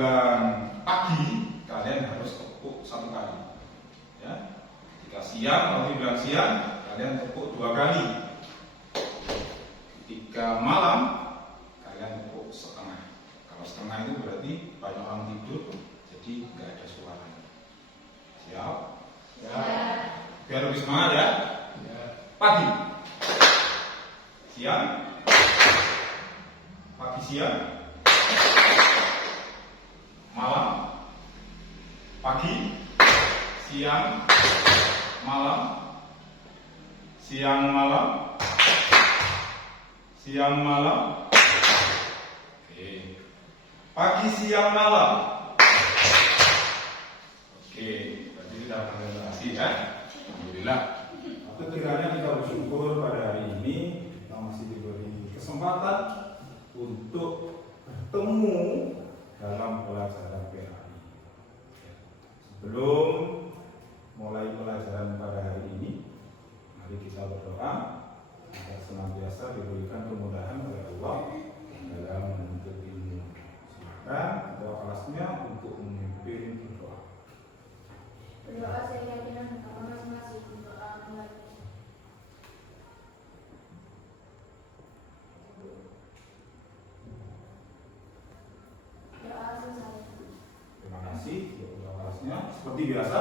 panggilan pagi, kalian harus tepuk 1 kali. Ya. Ketika siang, kalau panggilan siang, kalian tepuk 2 kali. Ketika malam, kalian tepuk setengah. Kalau setengah itu berarti banyak orang tidur, jadi nggak ada suaranya. Siap? Ya. Biar lebih semangat ya. Pagi, siang, pagi siang, malam, pagi, siang, malam, siang, malam, siang, malam. Oke. Pagi, siang, malam. Oke, berarti sudah berhasil ya. Alhamdulillah. Kiranya kita bersyukur pada hari ini kita masih diberi kesempatan untuk bertemu dalam pelajaran PAI. Sebelum mulai pelajaran pada hari ini, mari kita berdoa agar senantiasa diberikan kemudahan oleh Allah dalam menuntut ilmu. Silakan ketua kelasnya untuk memimpin berdoa. Berdoa saya yakin kamu masing-masing berdoa kembali. Terima kasih untuk kelasnya. Seperti biasa,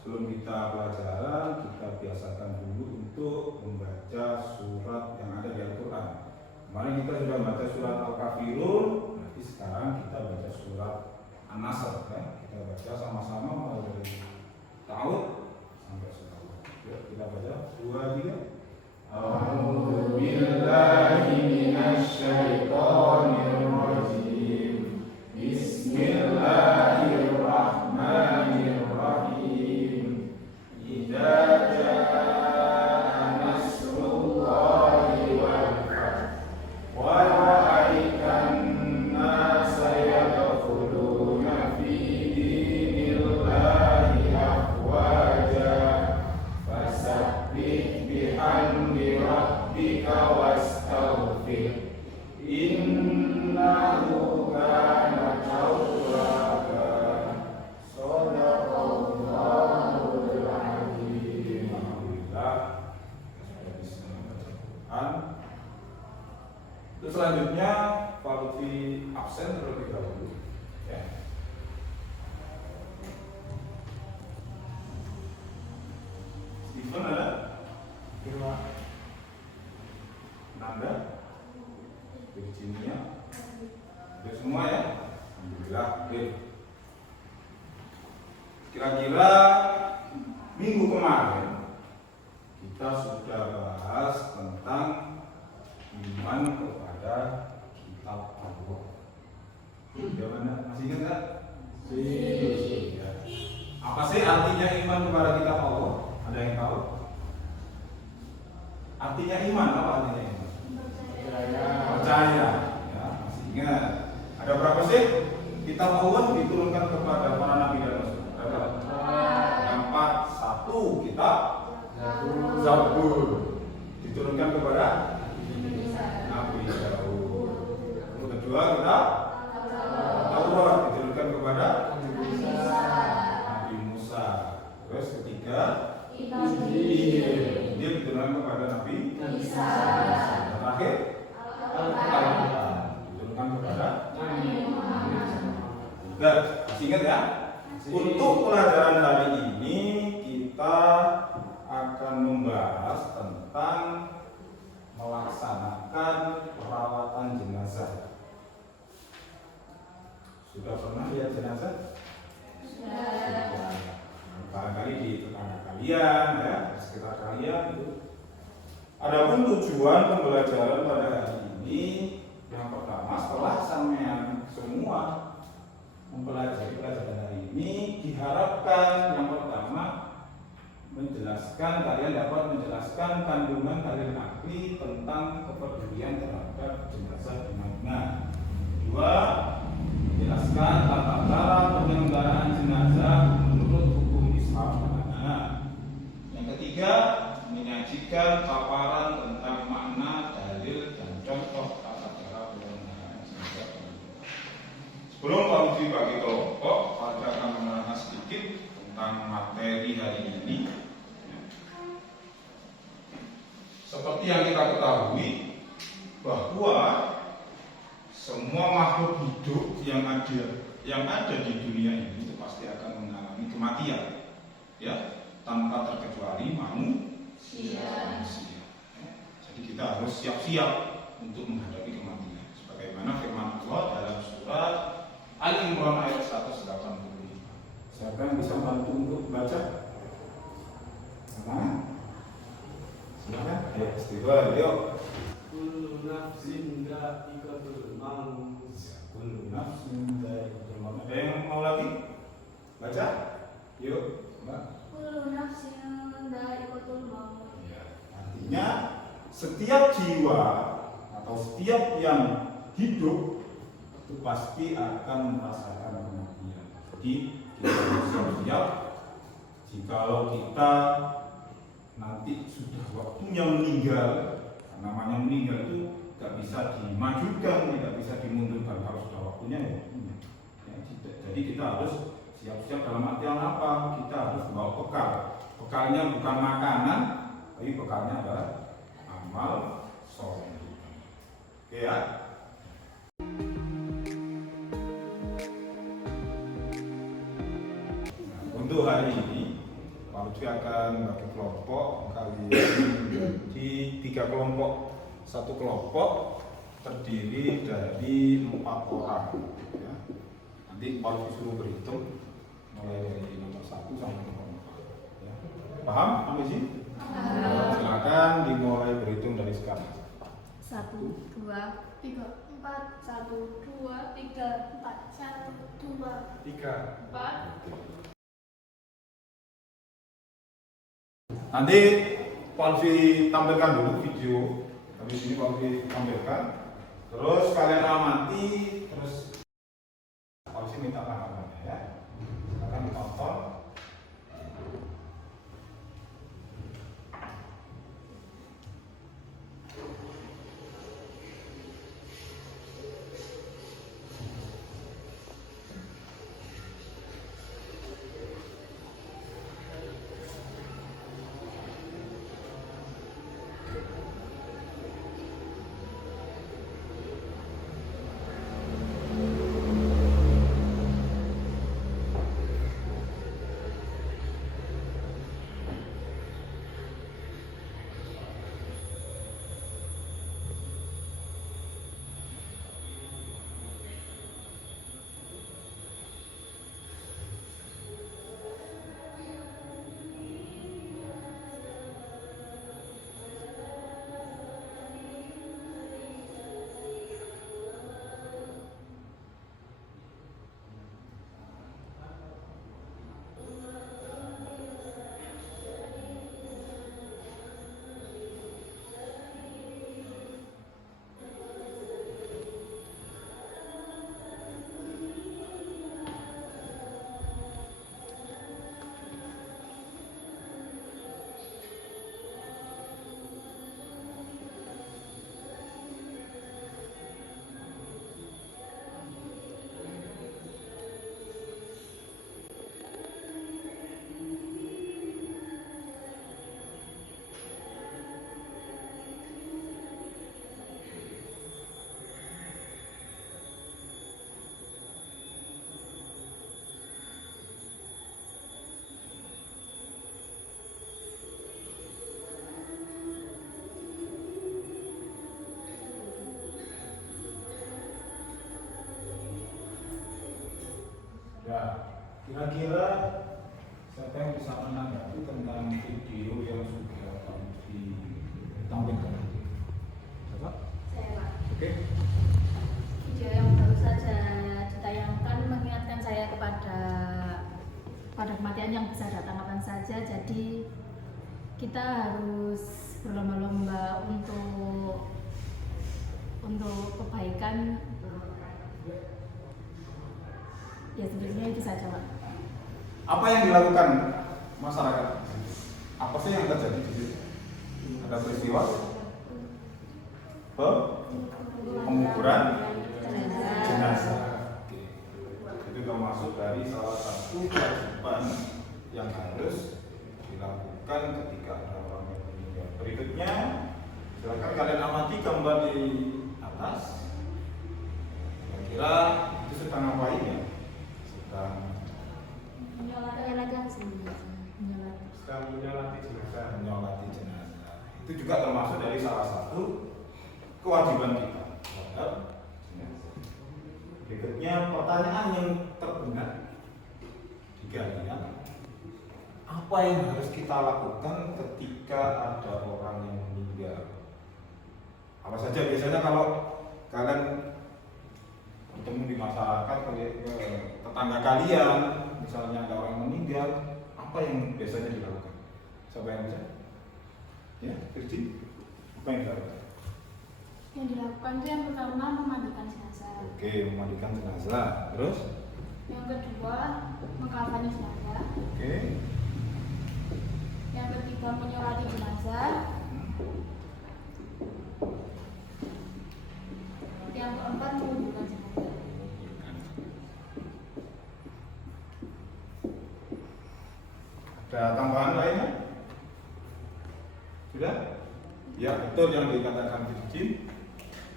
sebelum kita pelajaran, kita biasakan dulu untuk membaca surat yang ada di Al-Quran. Kemarin kita sudah baca surat Al-Kafirun, nanti sekarang kita baca surat An-Nasr. Ya. Kita baca sama-sama mulai dari Ta'ud sampai surat. Yuk, kita baca 2, 3. A'udzu billahi minasy syaithanir rajim. Bismillahirrahmanirrahim. Idza jaa nasrullahi wal fath wa ra'aitan nasa yadkhuluna fi dinillahi afwaja fasabbih bihamdi rabbika wastaghfir innahu kana tawwaba. Shadaqallahul azim. Alhamdulillah. Terus selanjutnya Pak Lutfi absen terlebih dahulu. Ya. Steven ada? Firma Nanda? Virginia? Udah semua ya? Alhamdulillah. Oke. Kira-kira minggu kemarin kita sudah bahas tentang iman kepada kitab Allah. Jawabannya masih ingat nggak? Masih. Ya. Apa sih artinya iman kepada kitab Allah? Ada yang tahu? Artinya iman apa artinya iman? Percaya. Ya, masih ingat. Ada berapa sih kitab Allah diturunkan kepada para nabi dan rasul? Berapa? 4. 1 kitab Zabur diturunkan kepada Nabi Daud. Yang kedua kitab Taurat diturunkan kepada Nabi Musa. Terus ketiga Injil diturunkan kepada Nabi Isa. Terakhir Al-Quran diturunkan kepada Nabi Muhammad. Masih ingat ya? Untuk pelajaran hari ini kita akan membahas tentang melaksanakan perawatan jenazah. Sudah pernah lihat jenazah? Sudah. Barangkali di tetangga kalian, ya, di sekitar kalian itu. Adapun tujuan pembelajaran pada hari ini, yang pertama setelah sampean semua mempelajari pelajaran hari ini, diharapkan yang pertama kalian dapat menjelaskan kandungan kalian akli tentang kepedulian terhadap jenazah di mana. Kedua, menjelaskan tata cara penyelenggaraan jenazah menurut hukum Islam mana. Yang ketiga, menyajikan paparan tentang makna, dalil dan contoh tata cara penyelenggaraan jenazah. Sebelum Pak Lutfi dibagi kelompok, Pak akan menerangkan sedikit tentang materi hari ini. Seperti yang kita ketahui bahwa semua makhluk hidup yang ada di dunia ini itu pasti akan mengalami kematian, ya, tanpa terkecuali manusia. Jadi kita harus siap-siap untuk menghadapi kematian. Sebagaimana firman Allah dalam surat Al-Imran ayat 185. Siapa yang bisa bantu untuk baca? Silakan. Ayo, istighfar, yuk. Kullu nafsin dha'iqatul maut. Kullu nafsin dha'iqatul maut. Ada yang mau lagi? Baca? Yuk, Mbak. Kullu nafsin dha'iqatul maut. Artinya setiap jiwa atau setiap yang hidup itu pasti akan merasakan kematian. Jadi kita harus siap-siap. Jikalau kita nanti sudah waktunya meninggal, namanya meninggal itu tidak bisa dimajukan, tidak bisa dimundurkan. Kalau sudah waktunya ya waktunya. Ya, jadi kita harus siap-siap dalam artian apa? Kita harus bawa bekal. Bekalnya bukan makanan, tapi bekalnya adalah amal soleh. Oke ya. Nah, untuk hari ini Pak Lutfi akan bagi kelompok kalian di 3 kelompok. Satu kelompok terdiri dari 4 orang. Ya. Nanti Pak Lutfi suruh berhitung mulai dari nomor 1 sampai nomor 4. Ya. Paham sampai sini? Silakan dimulai berhitung dari sekarang. 1, 2, 3, 4, 1, 2, 3, 4, 1, 2, 3. 4. Nanti Pak Lutfi tampilkan dulu video. Habis ini Pak Lutfi tampilkan. Terus kalian amati. Terus Pak Lutfi minta tanggapannya ya. Silakan ditonton. Ya, kira-kira siapa yang bisa menanggapi tentang video yang sudah ditampilkan? Siapa? Saya, Pak. Oke. Video yang baru saja ditayangkan mengingatkan saya pada kematian yang bisa datang kapan saja. Jadi kita harus berlomba-lomba untuk kebaikan. Ya sebenarnya itu saja, Pak. Apa yang dilakukan masyarakat? Apa sih yang terjadi di situ? Ada peristiwa penguburan jenazah. Itu berikutnya pertanyaan yang terberat digali ya. Apa yang harus kita lakukan ketika ada orang yang meninggal? Apa saja biasanya kalau kalian bertemu di masyarakat, tetangga kalian, misalnya ada orang meninggal, apa yang biasanya dilakukan? Siapa yang bisa? Ya, Virgin, apa yang dilakukan? Yang dilakukan itu yang pertama memandikan jenazah. Oke, memandikan jenazah. Terus? Yang kedua mengkafani jenazah. Oke. Yang ketiga menyolati jenazah. Yang keempat menguburkan jenazah. Ada tambahan lainnya? Sudah? Ya, betul yang dikatakan Virgin.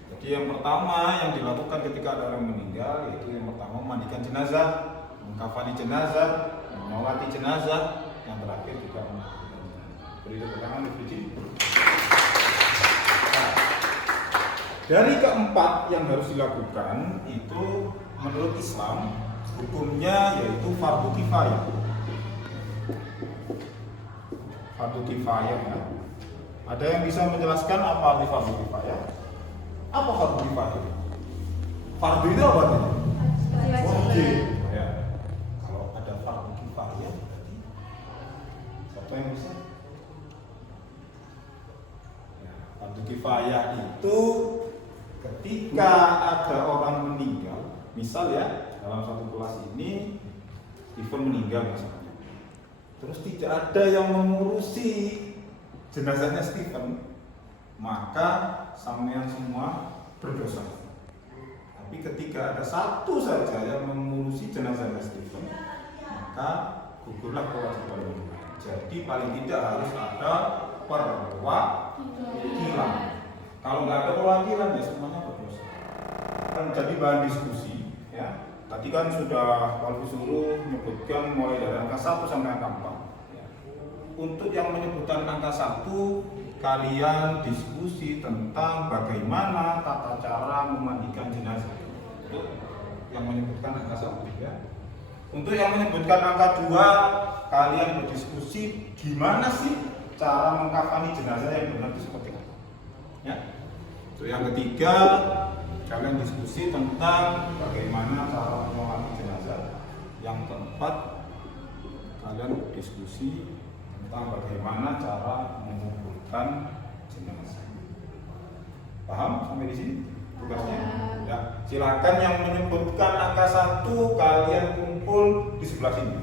Jadi yang pertama yang dilakukan ketika ada orang meninggal yaitu yang pertama memandikan jenazah, mengkafani jenazah, menyolati jenazah, yang terakhir juga menguburkan jenazah. Beri tepuk tangan untuk Virgin. Nah, dari keempat yang harus dilakukan itu menurut Islam hukumnya yaitu fardu kifayah. Fardu kifayah ya. Ada yang bisa menjelaskan apa arti fardu kifayah? Apa fardu kifayah? Fardu itu apa nih? Wajib. Ya. Kalau ada fardu kifayah berarti siapa yang bisa? Ya, fardu kifayah itu ketika ada orang meninggal, misal ya dalam satu kelas ini Stephen meninggal misalnya, terus tidak ada yang mengurusi jenazahnya Stephen, maka sampean semua berdosa. Tapi ketika ada satu saja yang mengurusi jenazahnya Stephen, maka gugurlah kewajiban itu. Jadi paling tidak harus ada perwakilan. Kalau nggak ada perwakilan ya semuanya berdosa. Jadi bahan diskusi ya. Tadi kan sudah Pak Suruh menyebutkan mulai dari angka 1 sampai angka 4. Untuk yang menyebutkan angka 1, kalian diskusi tentang bagaimana tata cara memandikan jenazah. Untuk yang menyebutkan angka 1 ya. Untuk yang menyebutkan angka 2, kalian berdiskusi gimana sih cara mengkafani jenazah yang benar itu seperti apa. Ya. Untuk yang ketiga, kalian diskusi tentang bagaimana cara menyolati jenazah. Yang keempat, kalian berdiskusi tentang bagaimana cara menguburkan jenazah. Paham sampai di sini tugasnya? Ya, silakan yang menyebutkan angka 1 kalian kumpul di sebelah sini.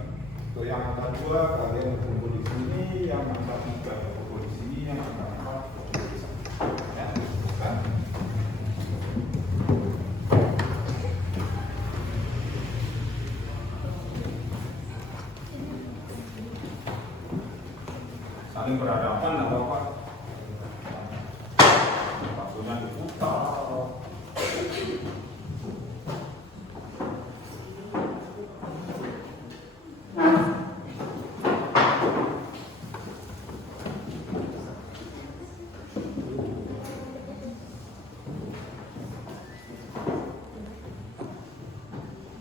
Untuk yang angka 2 kalian kumpul di sini, yang angka 3 kumpul di sini, yang angka 4 kumpul di sana. Ya, bukan? Saling berhadapan atau apa? Maksudnya diputar.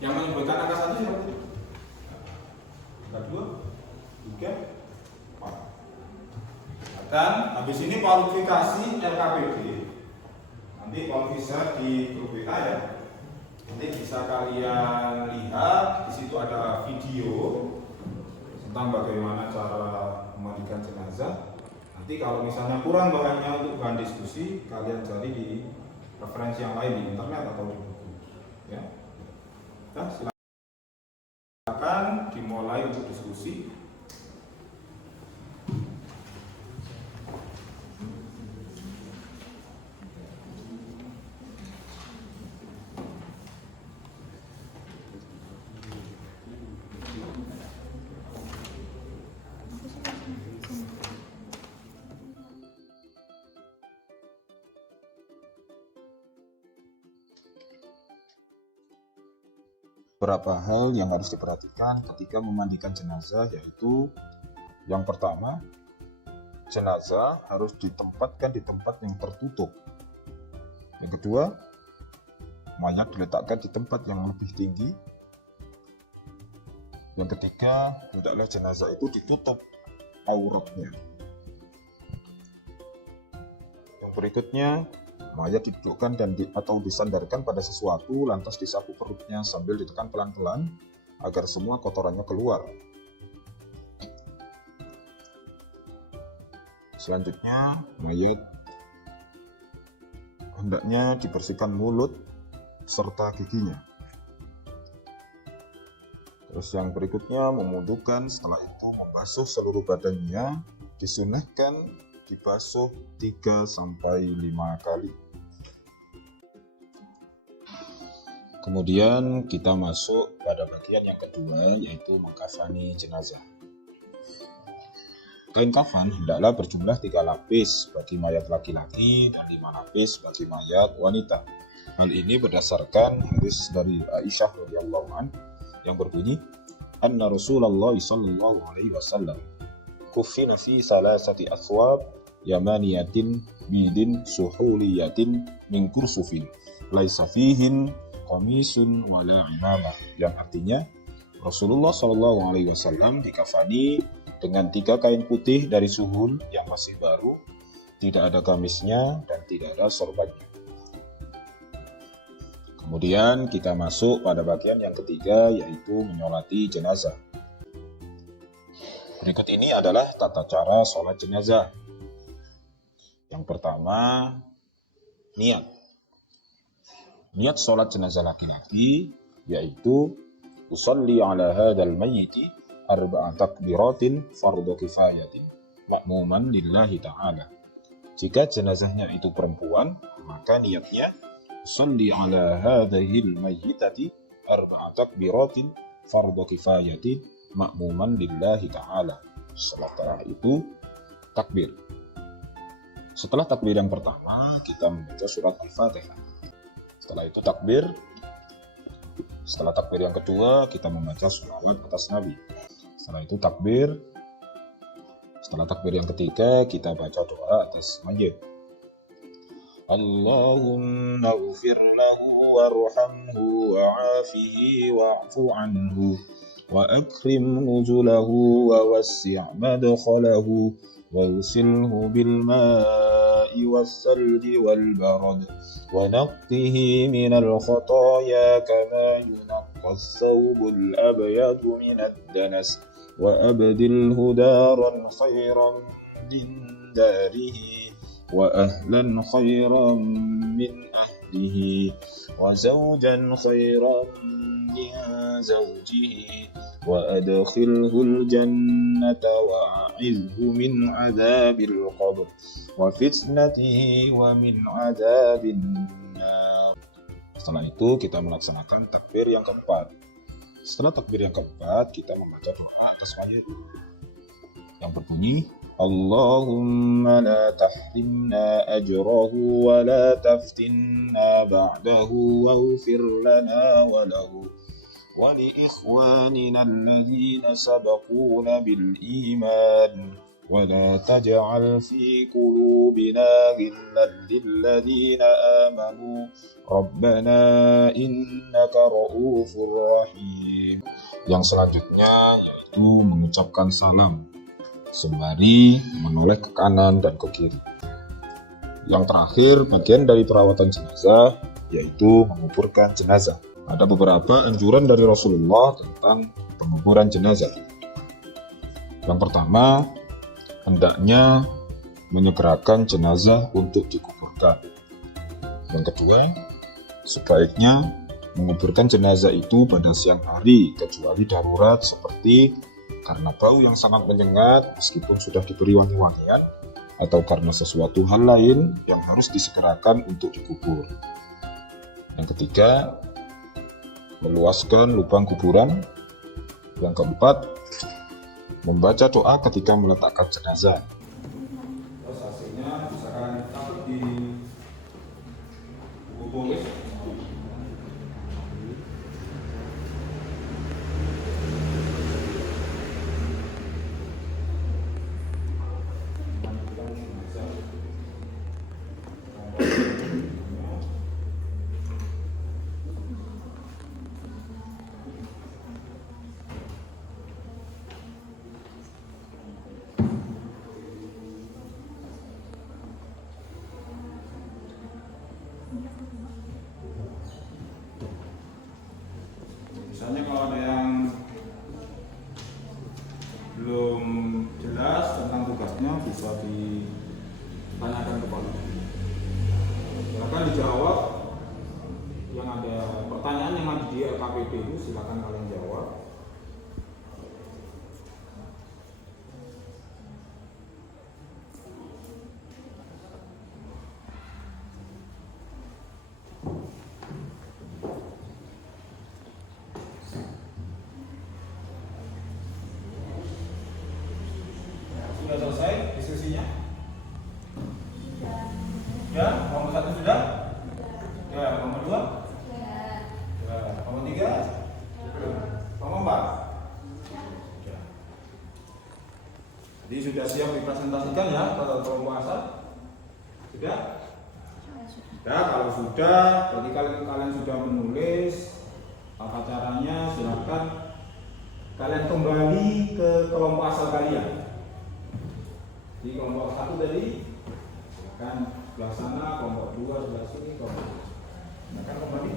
Yang menyebutkan angka 1 siapa? Angka 2, 3, 4. Dan habis ini kualifikasi LKPD. Nanti kalau bisa di grup WA ya. Nanti bisa kalian lihat di situ ada video tentang bagaimana cara memandikan jenazah. Nanti kalau misalnya kurang bahannya untuk bahan diskusi, kalian cari di referensi yang lain di internet atau di buku. Ya. Nah, silakan dimulai untuk diskusi. Beberapa hal yang harus diperhatikan ketika memandikan jenazah, yaitu yang pertama, jenazah harus ditempatkan di tempat yang tertutup. Yang kedua, mayat diletakkan di tempat yang lebih tinggi. Yang ketiga, hendaklah jenazah itu ditutup auratnya. Yang berikutnya, mayat didudukkan atau disandarkan pada sesuatu, lantas disapu perutnya sambil ditekan pelan-pelan agar semua kotorannya keluar. Selanjutnya, mayat hendaknya dibersihkan mulut serta giginya. Terus yang berikutnya, memudukan, setelah itu membasuh seluruh badannya, disunahkan dibasuh 3-5 kali. Kemudian kita masuk pada bagian yang kedua, yaitu mengkafani jenazah. Kain kafan hendaklah berjumlah 3 lapis bagi mayat laki-laki dan 5 lapis bagi mayat wanita. Hal ini berdasarkan hadis dari Aisyah radhiyallahu anha yang berbunyi, anna Rasulullah sallallahu alaihi wasallam kuffina fi salasati athwab yamaniyatin bidin suhuliyatin min kursufin laisa fihin qamisun wala imamah, yang artinya Rasulullah sallallahu alaihi wasallam dikafani dengan 3 kain putih dari suhul yang masih baru, tidak ada gamisnya dan tidak ada sorbannya. Kemudian kita masuk pada bagian yang ketiga, yaitu menyolati jenazah. Berikut ini adalah tata cara sholat jenazah. Yang pertama, niat. Niat sholat jenazah laki-laki yaitu usalli ala hadzal mayyiti arba'a takbiratin fardhu kifayatin ma'muman lillahi ta'ala. Jika jenazahnya itu perempuan, maka niatnya usalli ala hadzal mayyitati arba'a takbiratin fardhu kifayatin ma'muman lillahi ta'ala. Setelah itu takbir. Setelah takbir yang pertama, kita membaca surat Al-Fatihah. Setelah itu takbir. Setelah takbir yang kedua, kita membaca sholawat atas Nabi. Setelah itu takbir. Setelah takbir yang ketiga, kita baca doa atas mayit. Allahumma ghfir lahu warhamhu wa'afihi wa'fu anhu wa akrim nuzulahu wa wassi' madkhalahu wa yusilhu bil ma'i was-salji wal barad wa naqqihi minal khataaya kama yunqqa as-sawbul abyadu minad danas wa abdilhu daran khairan min darihi wa ahlan khairan min ahlihi wa zawjan khairan min zawjihi wa adkhilhul jannata wa a'idhu min adzabil qabr wa fitnatihi wa min adzabin nar. Setelah itu kita melaksanakan takbir yang keempat. Setelah takbir yang keempat, kita membaca doa atas mayit yang berbunyi, Allahumma la tahrimna ajrahu wa la taftinna ba'dahu waghfir lana wa lahu wa li ikhwanina alladhina sabaquna bil iman wa la taj'al fi qulubina ghillan lil ladzina amanu rabbana innaka ra'ufur rahim. Yang selanjutnya yaitu mengucapkan salam sembari menoleh ke kanan dan ke kiri. Yang terakhir, bagian dari perawatan jenazah yaitu menguburkan jenazah. Ada beberapa anjuran dari Rasulullah tentang penguburan jenazah. Yang pertama, hendaknya menyegerakan jenazah untuk dikuburkan. Yang kedua, sebaiknya menguburkan jenazah itu pada siang hari, kecuali darurat seperti karena bau yang sangat menyengat meskipun sudah diberi wangi-wangian, atau karena sesuatu hal lain yang harus disegerakan untuk dikubur. Yang ketiga, meluaskan lubang kuburan. Yang keempat, membaca doa ketika meletakkan jenazah. Terus hasilnya misalkan takut di buku tulis. pertanyaan yang ada di LKPP itu silakan kalian jawab. Sudah selesai diskusinya? Ya, nomor 1 sudah? Ya, nomor 2? Ya, nomor 3? Nomor 4? Ya. Jadi sudah siap dipresentasikan ya ke kelompok asal? Sudah? Ya, kalau sudah, berarti kalian sudah menulis tata caranya, silakan kalian kembali ke kelompok asal kalian. Di kelompok 1 tadi, silakan sebelah sana, kelompok 2 sebelah sini, kelompok silakan kembali.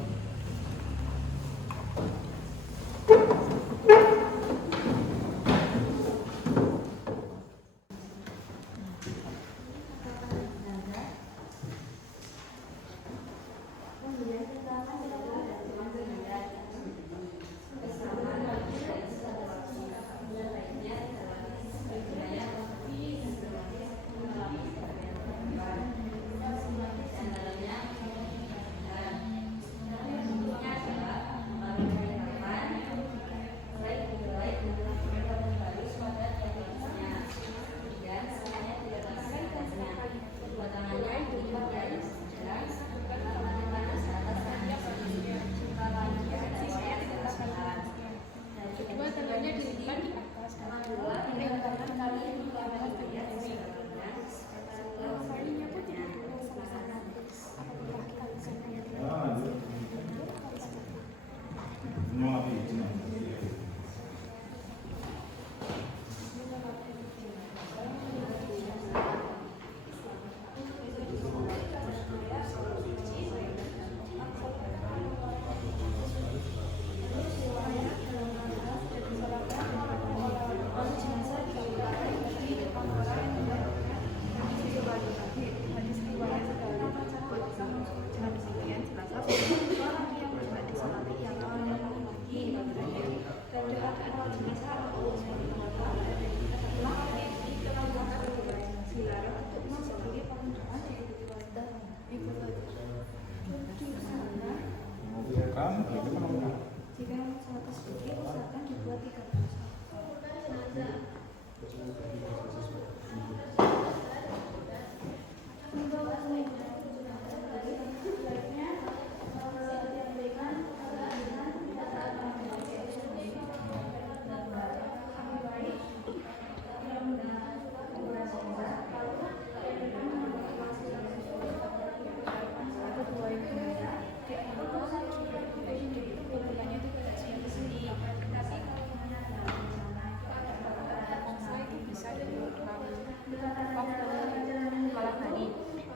Jika yang salah sedikit, usahakan dibuat 3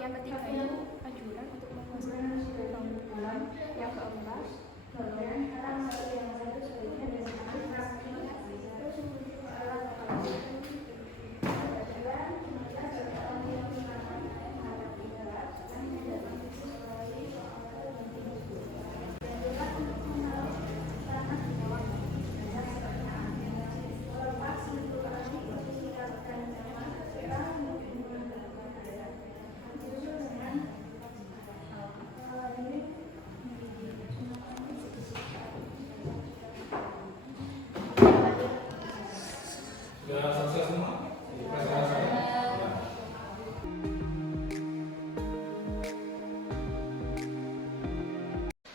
Yang ketiga itu anjuran untuk menguasai bulan. Yang keempat Sudah selesai semua?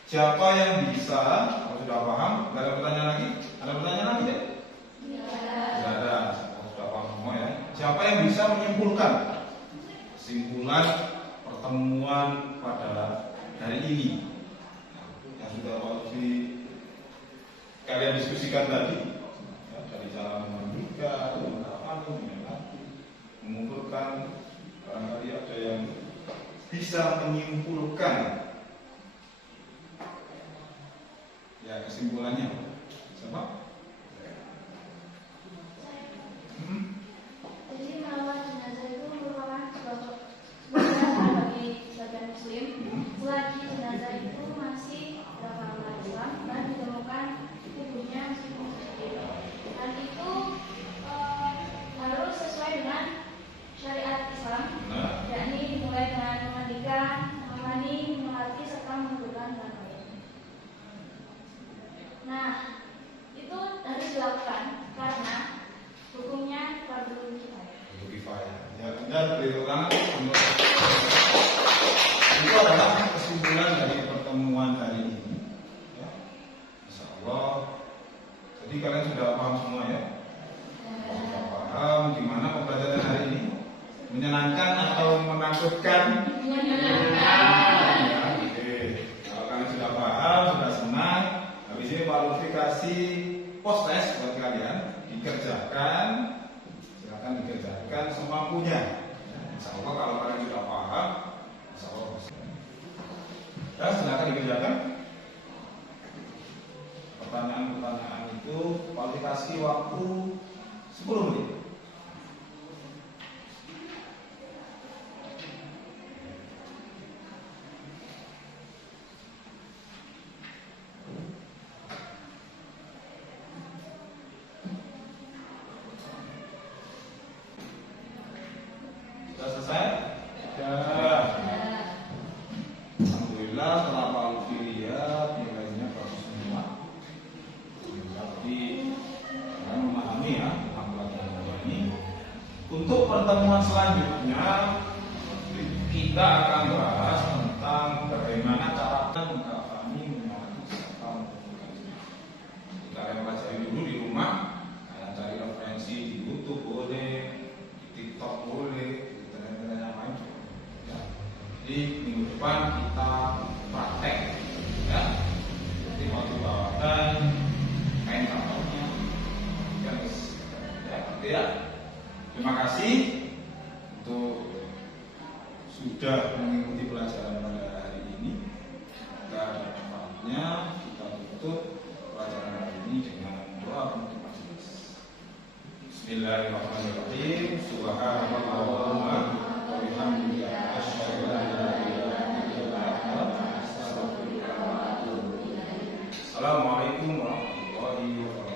Siapa yang bisa? Kalau sudah paham, nggak ada pertanyaan lagi? Ada pertanyaan lagi ya? Tidak ada. Sudah paham semua ya. Siapa yang bisa menyimpulkan kesimpulan pertemuan pada hari ini yang sudah kalian diskusikan tadi? Dari cara memandingkan, mengumpulkan, barangkali ada yang bisa menyimpulkan ya kesimpulannya. Siapa? Jadi merawat jenazah itu merupakan sebuah bagi sebagian muslim. Selagi jenazah itu masih dalam Nah, itu harus dilakukan karena hukumnya fardu kifayah. Untuk kifayah. Ya, dan beri ulang untuk itu adalah kesimpulan dari pertemuan hari ini. Ya, Insya Allah. Jadi kalian sudah paham semua ya? Sudah paham gimana pembelajaran hari ini? Menyenangkan atau menakutkan? Menyenangkan. Ya, oke. Kalau kalian sudah paham, sudah senang, habis ini Pak Lutfi kasih post test buat kalian, dikerjakan, silakan dikerjakan semampunya. Insya Allah kalau kalian sudah paham, Insya Allah bisa. Dan silakan dikerjakan. Pertanyaan-pertanyaan itu kualifikasi waktu 10 menit. Sudah selesai? Sudah. Alhamdulillah setelah Pak Lutfi lihat nilainya bagus semua. Jadi kalian memahami ya tentang pelajaran ini. Untuk pertemuan selanjutnya kita akan bahas tentang bagaimana cara mengkafani, menyolati serta memperbaiki. Kalian pelajari dulu di rumah. Kalian cari referensi di YouTube boleh, di TikTok boleh, di internet-internet yang lain juga. Ya. Jadi minggu depan kita praktek, ya. Jadi mau dibawakan kain kapalnya, guys. Ya, gitu ya. Terima kasih untuk sudah mengikuti pelajaran pada hari ini. Jika ada manfaatnya, kita tutup pelajaran hari ini dengan doa penutup majelis. Bismillahirrahmanirrahim. Subhanallahumma wa bihamdika asyhadu an la ilaha illa anta astaghfiruka wa atubu ilaik. Assalamualaikum warahmatullahi wabarakatuh.